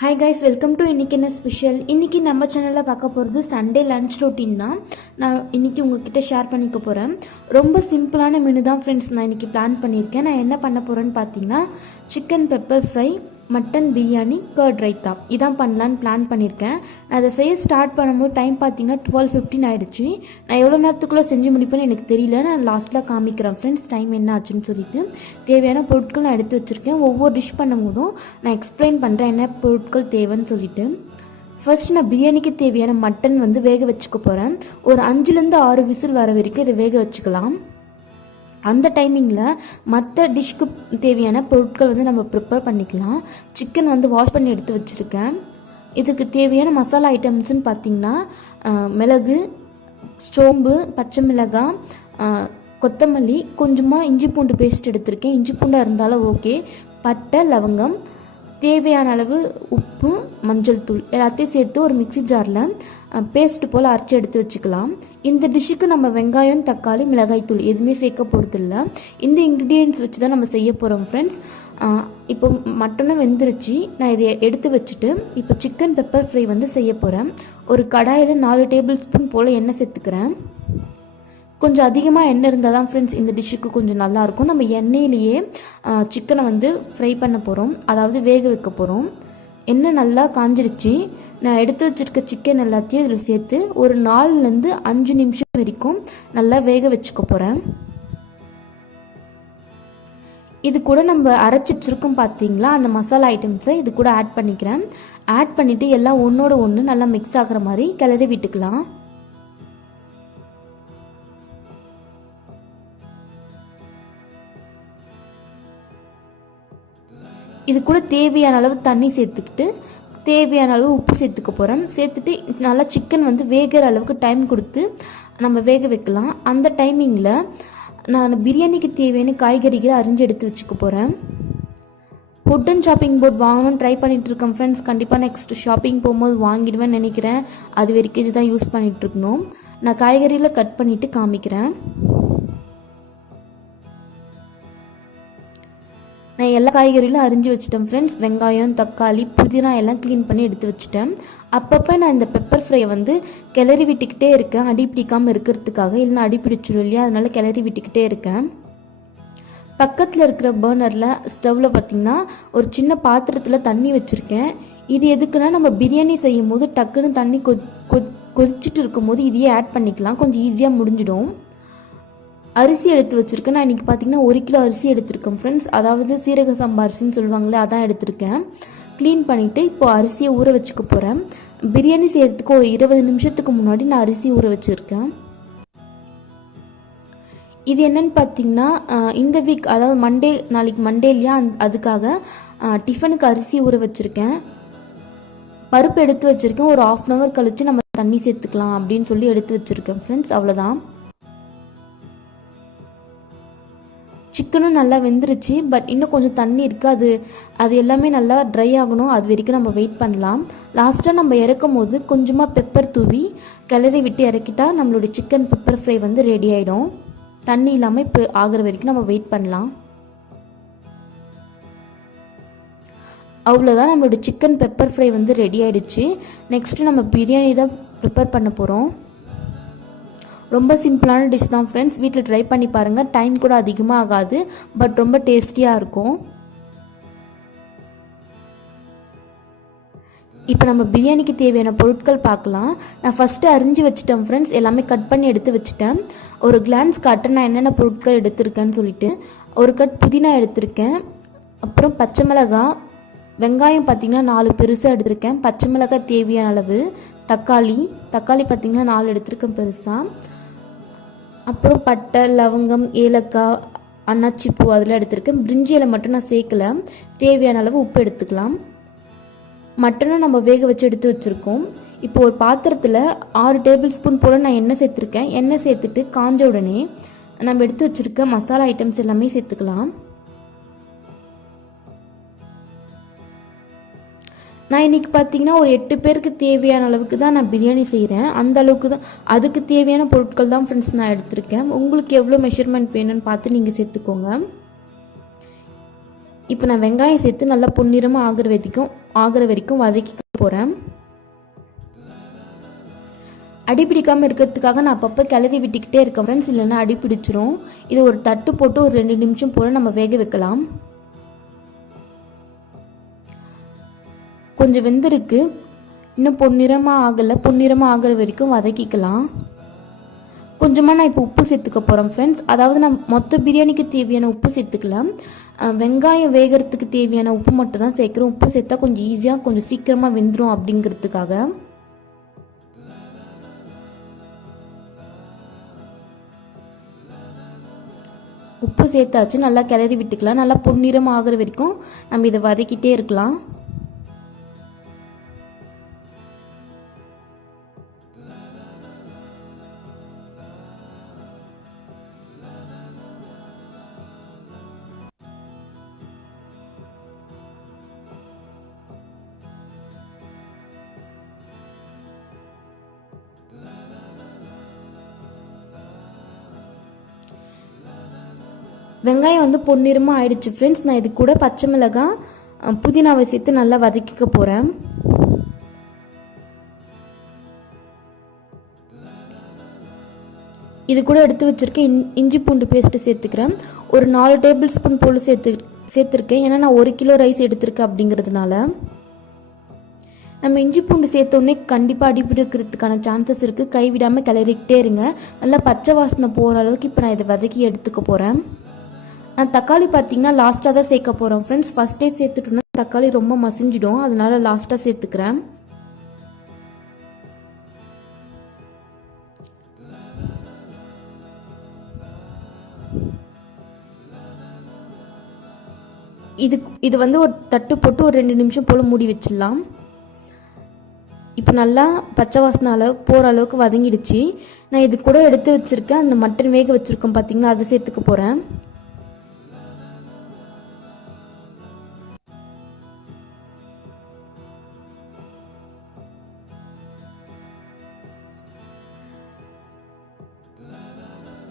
Hi guys, welcome to இன்றைக்கி என்ன special. இன்றைக்கி நம்ம சேனலில் பார்க்க போகிறது சண்டே லன்ச் ரொட்டீன் தான். நான் இன்றைக்கி உங்ககிட்ட ஷேர் பண்ணிக்க போகிறேன். ரொம்ப சிம்பிளான மெனு தான் ஃப்ரெண்ட்ஸ் நான் இன்றைக்கி பிளான் பண்ணியிருக்கேன். நான் என்ன பண்ண போகிறேன்னு பார்த்தீங்கன்னா chicken pepper fry, mutton biryani, curd raita இதான் பண்ணலான்னு பிளான் பண்ணியிருக்கேன். நான் அதை செய்ய ஸ்டார்ட் பண்ணும்போது டைம் பார்த்தீங்கன்னா 12:15 ஆகிடுச்சு. நான் எவ்வளோ நேரத்துக்குள்ளே செஞ்சு முடிப்பேன்னு எனக்கு தெரியல. நான் லாஸ்ட்டில் காமிக்கிறேன் ஃப்ரெண்ட்ஸ் டைம் என்ன ஆச்சுன்னு சொல்லிட்டு. தேவையான பொருட்கள் நான் எடுத்து வச்சுருக்கேன். ஒவ்வொரு டிஷ் பண்ணும்போதும் நான் எக்ஸ்பிளைன் பண்ணுறேன் என்ன பொருட்கள் தேவைன்னு சொல்லிட்டு. ஃபர்ஸ்ட் நான் பிரியாணிக்கு தேவையான மட்டன் வேக வச்சுக்க போகிறேன். ஒரு 5லேருந்து 6 விசில் வர வரைக்கும் இதை வேக வச்சுக்கலாம். அந்த டைமிங்கில் மற்ற டிஷ்க்கு தேவையான பொருட்கள் நம்ம ப்ரிப்பேர் பண்ணிக்கலாம். சிக்கன் வாஷ் பண்ணி எடுத்து வச்சுருக்கேன். இதுக்கு தேவையான மசாலா ஐட்டம்ஸ்ன்னு பார்த்திங்கன்னா மிளகு, சோம்பு, பச்சை மிளகாய், கொத்தமல்லி, கொஞ்சமாக இஞ்சி பூண்டு பேஸ்ட் எடுத்திருக்கேன். இஞ்சி பூண்டாக இருந்தாலும் ஓகே. பட்டை, லவங்கம், தேவையான அளவு உப்பு, மஞ்சள் தூள் எல்லாத்தையும் சேர்த்து ஒரு மிக்சி ஜாரில் பேஸ்ட் போல் அரைச்சி எடுத்து வச்சுக்கலாம். இந்த டிஷ்ஷுக்கு நம்ம வெங்காயம், தக்காளி, மிளகாய் தூள் எதுவுமே சேர்க்க போகிறதில்ல. இந்த இன்க்ரீடியன்ட்ஸ் வச்சு தான் நம்ம செய்ய போகிறோம் ஃப்ரெண்ட்ஸ். இப்போ மட்டனும் வெந்துருச்சு. நான் இதை எடுத்து வச்சுட்டு இப்போ சிக்கன் பெப்பர் ஃப்ரை செய்ய போகிறேன். ஒரு கடாயில் 4 டேபிள் ஸ்பூன் போல் எண்ணெய் சேர்த்துக்கிறேன். கொஞ்சம் அதிகமாக எண்ணெய் இருந்தால் தான் ஃப்ரெண்ட்ஸ் இந்த டிஷ்ஷுக்கு கொஞ்சம் நல்லாயிருக்கும். நம்ம எண்ணெயிலேயே சிக்கனை ஃப்ரை பண்ண போகிறோம், அதாவது வேக வைக்க போகிறோம். எண்ணெய் நல்லா காஞ்சிடுச்சு. நான் எடுத்து வச்சுருக்க சிக்கன் எல்லாத்தையும் இதில் சேர்த்து ஒரு 4லேருந்து 5 நிமிஷம் வரைக்கும் நல்லா வேக வச்சுக்க போகிறேன். இது கூட நம்ம அரைச்சி வச்சுருக்கோம் பார்த்தீங்களா, அந்த மசாலா ஐட்டம்ஸை இது கூட ஆட் பண்ணிக்கிறேன். ஆட் பண்ணிவிட்டு எல்லாம் ஒன்றோட ஒன்று நல்லா மிக்ஸ் ஆகிற மாதிரி கிளறி விட்டுக்கலாம். இது கூட தேவையான அளவு தண்ணி சேர்த்துக்கிட்டு தேவையான அளவு உப்பு சேர்த்துக்க போகிறேன். சேர்த்துட்டு நல்லா சிக்கன் வேகிற அளவுக்கு டைம் கொடுத்து நம்ம வேக வைக்கலாம். அந்த டைமிங்கில் நான் பிரியாணிக்கு தேவையான காய்கறிகளை அரிஞ்சு எடுத்து வச்சுக்க போகிறேன். வுட்டன் ஷாப்பிங் போர்ட் வாங்கணும்னு ட்ரை பண்ணிகிட்டு இருக்கேன் ஃப்ரெண்ட்ஸ். கண்டிப்பாக நெக்ஸ்ட் ஷாப்பிங் போகும்போது வாங்கிடுவேன்னு நினைக்கிறேன். அது வரைக்கும் இது தான் யூஸ் பண்ணிகிட்ருக்கணும். நான் காய்கறியில் கட் பண்ணிவிட்டு காமிக்கிறேன். நான் எல்லா காய்கறிகளும் அரிஞ்சு வச்சுட்டேன் ஃப்ரெண்ட்ஸ். வெங்காயம், தக்காளி, புதினா எல்லாம் க்ளீன் பண்ணி எடுத்து வச்சுட்டேன். அப்பப்போ நான் இந்த பெப்பர் ஃப்ரையை கிளறி விட்டுக்கிட்டே இருக்கேன், அடி பிடிக்காமல் இருக்கிறதுக்காக. இல்லைன்னா அடி பிடிச்சிடும் இல்லையா, அதனால் கிளறி விட்டுக்கிட்டே இருக்கேன். பக்கத்தில் இருக்கிற பர்னரில் ஸ்டவ்வில் பார்த்திங்கன்னா ஒரு சின்ன பாத்திரத்தில் தண்ணி வச்சுருக்கேன். இது எதுக்குன்னா நம்ம பிரியாணி செய்யும் போது டக்குன்னு தண்ணி கொதிச்சுட்டு இருக்கும்போது இதையே ஆட் பண்ணிக்கலாம், கொஞ்சம் ஈஸியாக முடிஞ்சிடும். அரிசி எடுத்து வச்சுருக்கேன். நான் இன்றைக்கி பார்த்திங்கன்னா 1 கிலோ அரிசி எடுத்திருக்கேன் ஃப்ரெண்ட்ஸ். அதாவது சீரக சம்பா அரிசின்னு சொல்லுவாங்களே, அதான் எடுத்திருக்கேன். க்ளீன் பண்ணிவிட்டு இப்போது அரிசியை ஊற வச்சுக்க போகிறேன். பிரியாணி செய்கிறதுக்கு ஒரு 20 நிமிஷத்துக்கு முன்னாடி நான் அரிசி ஊற வச்சுருக்கேன். இது என்னென்னு பார்த்திங்கன்னா இந்த வீக், அதாவது நாளைக்கு மண்டே இல்லையா, அதுக்காக டிஃபனுக்கு அரிசி ஊற வச்சுருக்கேன். பருப்பு எடுத்து வச்சுருக்கேன். ஒரு 1/2 hour கழித்து நம்ம தண்ணி சேர்த்துக்கலாம் அப்படின்னு சொல்லி எடுத்து வச்சுருக்கேன் ஃப்ரெண்ட்ஸ். அவ்வளோதான். சிக்கனும் நல்லா வெந்துருச்சு. பட் இன்னும் கொஞ்சம் தண்ணி இருக்குது. அது எல்லாமே நல்லா ட்ரை ஆகணும். அது வரைக்கும் நம்ம வெயிட் பண்ணலாம். லாஸ்ட்டாக நம்ம இறக்கும் போது கொஞ்சமாக பெப்பர் தூவி கிளறி விட்டு இறக்கிட்டா நம்மளுடைய சிக்கன் பெப்பர் ஃப்ரை ரெடி ஆகிடும். தண்ணி இல்லாமல் இப்போ ஆகிற வரைக்கும் நம்ம வெயிட் பண்ணலாம். அவ்வளோதான், நம்மளுடைய சிக்கன் பெப்பர் ஃப்ரை ரெடி ஆகிடுச்சு. நெக்ஸ்ட்டு நம்ம பிரியாணி தான் ப்ரிப்பேர் பண்ண போகிறோம். ரொம்ப சிம்பிளான டிஷ் தான் ஃப்ரெண்ட்ஸ். வீட்டில் ட்ரை பண்ணி பாருங்கள். டைம் கூட அதிகமாக ஆகாது, பட் ரொம்ப டேஸ்டியாக இருக்கும். இப்போ நம்ம பிரியாணிக்கு தேவையான பொருட்கள் பார்க்கலாம். நான் ஃபஸ்ட்டு அரிஞ்சு வச்சுட்டேன் ஃப்ரெண்ட்ஸ். எல்லாமே கட் பண்ணி எடுத்து வச்சுட்டேன். ஒரு கிளான்ஸ் காட்டுறேன் நான் என்னென்ன பொருட்கள் எடுத்திருக்கேன்னு சொல்லிட்டு. ஒரு கட் புதினா எடுத்திருக்கேன். அப்புறம் பச்சை மிளகாய், வெங்காயம் பார்த்திங்கன்னா 4 பெருசாக எடுத்திருக்கேன். பச்சை மிளகாய் தேவையான அளவு, தக்காளி பார்த்திங்கன்னா 4 எடுத்திருக்கேன் பெருசாக. அப்புறம் பட்டை, லவங்கம், ஏலக்காய், அன்னாச்சி பூ அதெல்லாம் எடுத்திருக்கேன். பிரிஞ்சி இலை மட்டும் நான் சேர்க்கல. தேவையான அளவு உப்பு எடுத்துக்கலாம். மட்டனும் நம்ம வேக வச்சு எடுத்து வச்சுருக்கோம். இப்போ ஒரு பாத்திரத்தில் 6 டேபிள் ஸ்பூன் போல் நான் எண்ணெய் சேர்த்துருக்கேன். எண்ணெய் சேர்த்துட்டு காஞ்ச உடனே நம்ம எடுத்து வச்சுருக்க மசாலா ஐட்டம்ஸ் எல்லாமே சேர்த்துக்கலாம். நான் இன்றைக்கி பார்த்தீங்கன்னா ஒரு 8 பேருக்கு தேவையான அளவுக்கு தான் நான் பிரியாணி செய்கிறேன். அந்த அளவுக்கு தான், அதுக்கு தேவையான பொருட்கள் தான் ஃப்ரெண்ட்ஸ் நான் எடுத்திருக்கேன். உங்களுக்கு எவ்வளோ மெஷர்மெண்ட் வேணும்னு பார்த்து நீங்கள் சேர்த்துக்கோங்க. இப்போ நான் வெங்காயம் சேர்த்து நல்லா பொன்னிறமாக ஆகிற வரைக்கும் வதக்கிக்க போகிறேன். அடிப்பிடிக்காமல் இருக்கிறதுக்காக நான் அப்பப்போ கிளறி விட்டுக்கிட்டே இருக்கேன் ஃப்ரெண்ட்ஸ், இல்லைன்னா அடி பிடிச்சிரும். இது ஒரு தட்டு போட்டு ஒரு 2 நிமிஷம் போல் நம்ம வேக வைக்கலாம். கொஞ்சம் வெந்திருக்கு, இன்னும் பொன்னிறமாக ஆகிற வரைக்கும் வதக்கிக்கலாம். கொஞ்சமாக நான் இப்போ உப்பு சேர்த்துக்க போகிறேன் ஃப்ரெண்ட்ஸ். அதாவது நான் மொத்த பிரியாணிக்கு தேவையான உப்பு சேர்த்துக்கலாம். வெங்காயம் வேகிறதுக்கு தேவையான உப்பு மட்டும் தான் சேர்க்குறேன். உப்பு சேர்த்தா கொஞ்சம் ஈஸியாக கொஞ்சம் சீக்கிரமாக வெந்துடும் அப்படிங்கிறதுக்காக. உப்பு சேர்த்தாச்சு, நல்லா கிளறி விட்டுக்கலாம். நல்லா பொன்னிறம் ஆகிற வரைக்கும் நம்ம இதை வதக்கிட்டே இருக்கலாம். வெங்காயம் வந்து பொன்னிறமாக ஆயிடுச்சு ஃப்ரெண்ட்ஸ். நான் இது கூட பச்சை மிளகாய் புதினாவை சேர்த்து நல்லா வதக்கிக்க போகிறேன். இது கூட எடுத்து வச்சுருக்கேன் இஞ்சி பூண்டு பேஸ்ட்டு சேர்த்துக்கிறேன். ஒரு 4 டேபிள் ஸ்பூன் போல் சேர்த்துருக்கேன். ஏன்னா நான் 1 கிலோ ரைஸ் எடுத்திருக்கேன் அப்படிங்கிறதுனால. நம்ம இஞ்சி பூண்டு சேர்த்தோடனே கண்டிப்பாக அடிப்பிடிக்கிறதுக்கான சான்சஸ் இருக்குது. கைவிடாமல் கிளறிக்கிட்டே இருங்க. நல்லா பச்சை வாசனை போகிற அளவுக்கு இப்போ நான் இதை வதக்கி எடுத்துக்க போகிறேன். நான் தக்காளி பார்த்தீங்கன்னா லாஸ்ட்டாக தான் சேர்க்க போகிறோம் ஃப்ரெண்ட்ஸ். ஃபஸ்ட்டே சேர்த்துட்டோன்னா தக்காளி ரொம்ப மசிஞ்சிடும், அதனால லாஸ்ட்டாக சேர்த்துக்கிறேன். இது வந்து ஒரு தட்டு போட்டு ஒரு 2 நிமிஷம் போல் மூடி வச்சிடலாம். இப்போ நல்லா பச்சை வாசனை போகிற அளவுக்கு வதங்கிடுச்சு. நான் இது கூட எடுத்து வச்சுருக்கேன் அந்த மட்டன் வேக வச்சுருக்கோம் பார்த்தீங்களா, அதை சேர்த்துக்க போகிறேன்.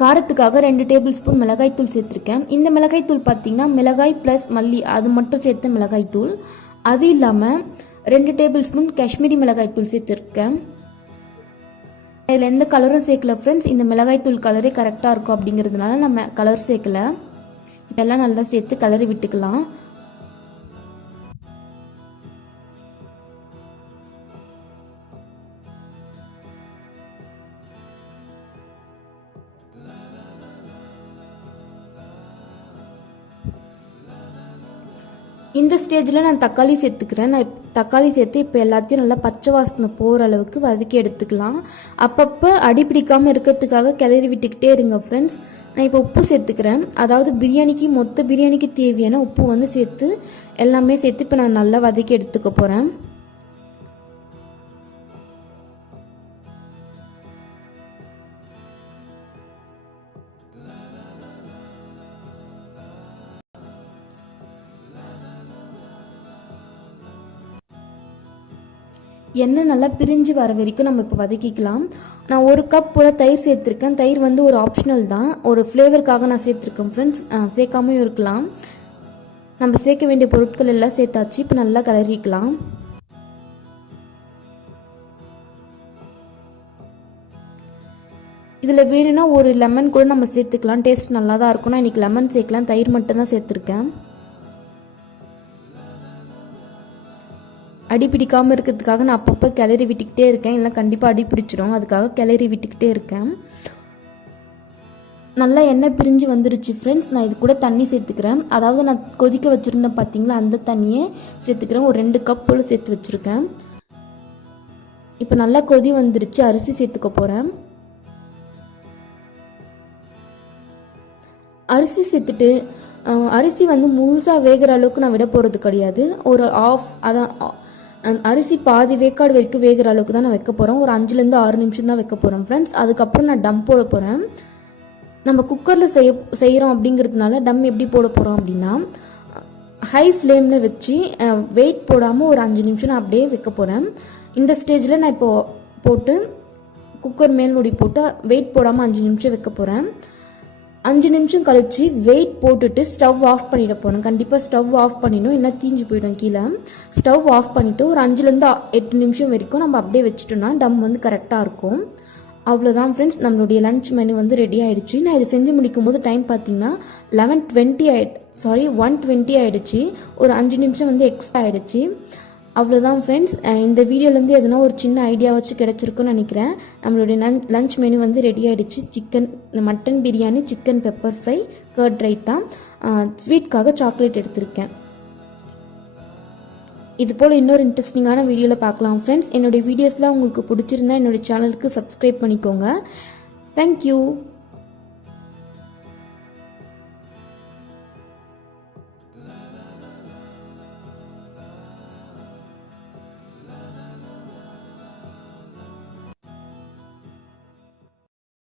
காரத்துக்காக 2 டேபிள் ஸ்பூன் மிளகாய்த்தூள் சேர்த்துருக்கேன். இந்த மிளகாய்த்தூள் பார்த்தீங்கன்னா மிளகாய் ப்ளஸ் மல்லி அது மட்டும் சேர்த்த மிளகாய்த்தூள். அது இல்லாமல் 2 டேபிள் ஸ்பூன் காஷ்மீரி மிளகாய்த்தூள் சேர்த்துருக்கேன். இதில் எந்த கலரும் சேர்க்கல ஃப்ரெண்ட்ஸ். இந்த மிளகாய்த்தூள் கலரே கரெக்டாக இருக்கும் அப்படிங்கிறதுனால நம்ம கலர் சேர்க்கலை. இதெல்லாம் நல்லா சேர்த்து கலரி விட்டுக்கலாம். இந்த ஸ்டேஜில் நான் தக்காளி சேர்த்துக்கிறேன். நான் தக்காளி சேர்த்து இப்போ எல்லாத்தையும் நல்லா பச்சை வாசனை போகிற அளவுக்கு வதக்கி எடுத்துக்கலாம். அப்பப்போ அடி பிடிக்காமல் இருக்கிறதுக்காக கிளறி விட்டுக்கிட்டே இருங்க ஃப்ரெண்ட்ஸ். நான் இப்போ உப்பு சேர்த்துக்கிறேன். அதாவது மொத்த பிரியாணிக்கு தேவையான உப்பு வந்து சேர்த்து எல்லாமே சேர்த்து இப்போ நான் நல்லா வதக்கி எடுத்துக்க போகிறேன். எண்ணெய் நல்லா பிரிஞ்சு வர வரைக்கும் நம்ம இப்போ வதக்கிக்கலாம். நான் 1 கப் போல் தயிர் சேர்த்துருக்கேன். தயிர் வந்து ஒரு ஆப்ஷனல் தான், ஒரு ஃப்ளேவருக்காக நான் சேர்த்துருக்கேன் ஃப்ரெண்ட்ஸ். சேர்க்காமையும் இருக்கலாம். நம்ம சேர்க்க வேண்டிய பொருட்கள் எல்லாம் சேர்த்தாச்சு. இப்போ நல்லா கிளறிக்கலாம். இதில் வேணும்னா ஒரு லெமன் கூட நம்ம சேர்த்துக்கலாம், டேஸ்ட் நல்லா தான் இருக்கும். நான் இன்றைக்கி லெமன் சேர்க்கலாம், தயிர் மட்டும் தான் சேர்த்துருக்கேன். அடி பிடிக்காமல் இருக்கிறதுக்காக நான் அப்பப்போ கிளறி விட்டுக்கிட்டே இருக்கேன், இல்லை கண்டிப்பாக அடி பிடிச்சிடும். அதுக்காக கிளறி விட்டுக்கிட்டே இருக்கேன். நல்லா எண்ணெய் பிரிஞ்சு வந்துருச்சு ஃப்ரெண்ட்ஸ். நான் இது கூட தண்ணி சேர்த்துக்கிறேன். அதாவது நான் கொதிக்க வச்சுருந்தேன் பார்த்தீங்களா, அந்த தண்ணியே சேர்த்துக்கிறேன். ஒரு 2 கப் போல் சேர்த்து வச்சுருக்கேன். இப்போ நல்லா கொதி வந்துருச்சு. அரிசி சேர்த்துக்க போகிறேன். அரிசி சேர்த்துட்டு அரிசி வந்து முழுசாக வேகிற அளவுக்கு நான் விட போகிறது கிடையாது. ஒரு அரிசி பாதி வேக்காடு வரைக்கும் வேகிற அளவுக்கு தான் நான் வைக்க போகிறேன். ஒரு 5லேருந்து 6 நிமிஷம் தான் வைக்க போகிறேன் ஃப்ரெண்ட்ஸ். அதுக்கப்புறம் நான் டம் போட போகிறேன். நம்ம குக்கரில் செய்கிறோம் அப்படிங்கிறதுனால டம் எப்படி போட போகிறோம் அப்படின்னா, ஹை ஃப்ளேமில் வச்சு வெயிட் போடாமல் ஒரு 5 நிமிஷம் நான் அப்படியே வைக்க போகிறேன். இந்த ஸ்டேஜில் நான் இப்போது போட்டு குக்கர் மேல் மூடி போட்டு வெயிட் போடாமல் 5 நிமிஷம் வைக்க போகிறேன். 5 நிமிஷம் கழிச்சு வெயிட் போட்டுட்டு ஸ்டவ் ஆஃப் பண்ணிட போகிறோம். கண்டிப்பாக ஸ்டவ் ஆஃப் பண்ணிடணும், இல்லை தீஞ்சு போயிடும் கீழே. ஸ்டவ் ஆஃப் பண்ணிவிட்டு ஒரு 5லேருந்து 8 நிமிஷம் வரைக்கும் நம்ம அப்படியே வச்சுட்டோம்னா டம் வந்து கரெக்டாக இருக்கும். அவ்வளோதான் ஃப்ரெண்ட்ஸ், நம்மளுடைய லஞ்ச் மெனு வந்து ரெடி ஆகிடுச்சு. நான் இதை செஞ்சு முடிக்கும் போது டைம் பார்த்தீங்கன்னா 1:20 ஆகிடுச்சு. ஒரு 5 நிமிஷம் வந்து எக்ஸ்ட்ரா ஆகிடுச்சு. அவ்வளோதான் ஃப்ரெண்ட்ஸ், இந்த வீடியோலேருந்து எதுனா ஒரு சின்ன ஐடியா வச்சு கிடச்சிருக்குன்னு நினைக்கிறேன். நம்மளுடைய லஞ்ச் மெனு வந்து ரெடி ஆகிடுச்சு. Mutton biryani, chicken pepper fry, curd raita, ஸ்வீட்காக சாக்லேட் எடுத்திருக்கேன். இது போல் இன்னொரு இன்ட்ரெஸ்டிங்கான வீடியோவில் பார்க்கலாம் ஃப்ரெண்ட்ஸ். என்னுடைய வீடியோஸ்லாம் உங்களுக்கு பிடிச்சிருந்தா என்னுடைய சேனலுக்கு சப்ஸ்கிரைப் பண்ணிக்கோங்க. தேங்க்யூ.